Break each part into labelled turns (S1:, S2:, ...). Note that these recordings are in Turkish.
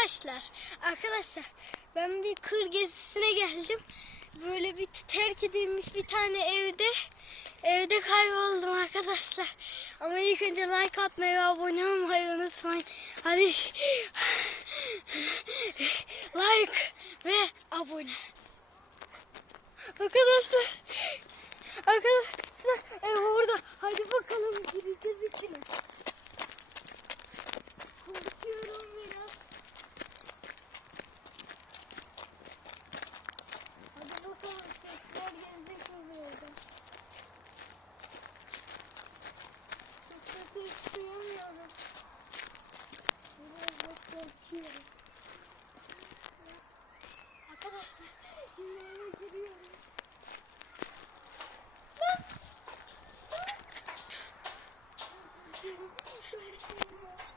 S1: Arkadaşlar, arkadaşlar ben bir kır gezisine geldim. Böyle bir terk edilmiş bir tane evde evde kayboldum arkadaşlar. Ama ilk önce like atmayı ve abone olmayı unutmayın. Hadi like ve abone. Arkadaşlar Arkadaşlar ev orada. Hadi bakalım gireceğiz içine. Şöyle şey oluyor.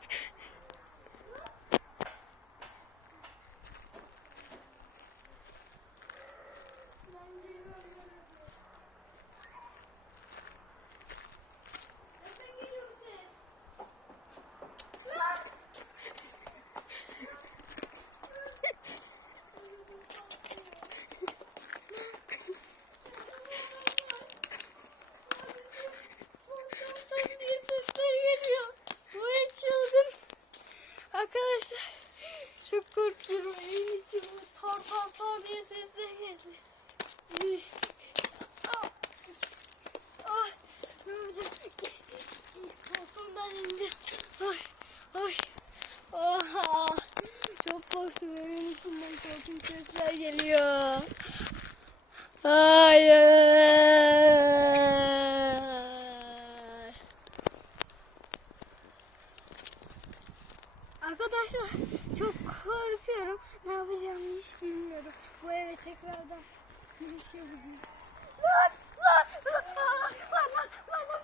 S1: Tar diye sesler oldu? Korkumdan. Ay, ay. Oha. Çok korktum. Evin içinden korkunç sesler geliyor. Hayır. Arkadaşlar çok korkuyorum. Ne yapacağımı hiç bilmiyorum. Bu eve tekrardan giriş yapacağım. Lan lan lan lan lan lan lan lan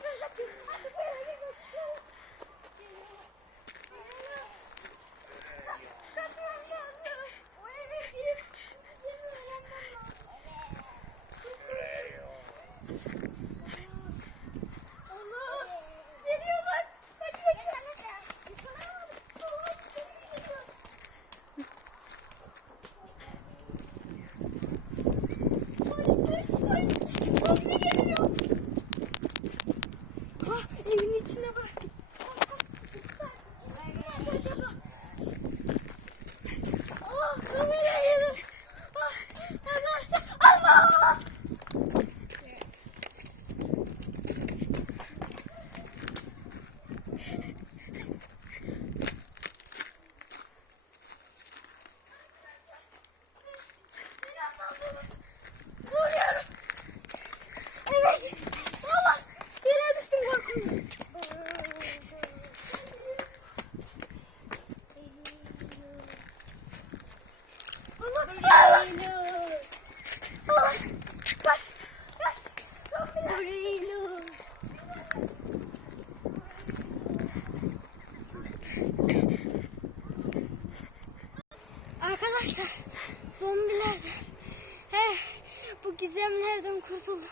S1: bu gizemlerden kurtuldum.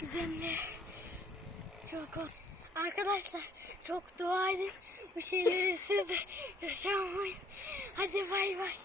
S1: Gizemler çok. Arkadaşlar çok dua edin. Bu şeyleri siz de yaşamayın. Hadi bay bay.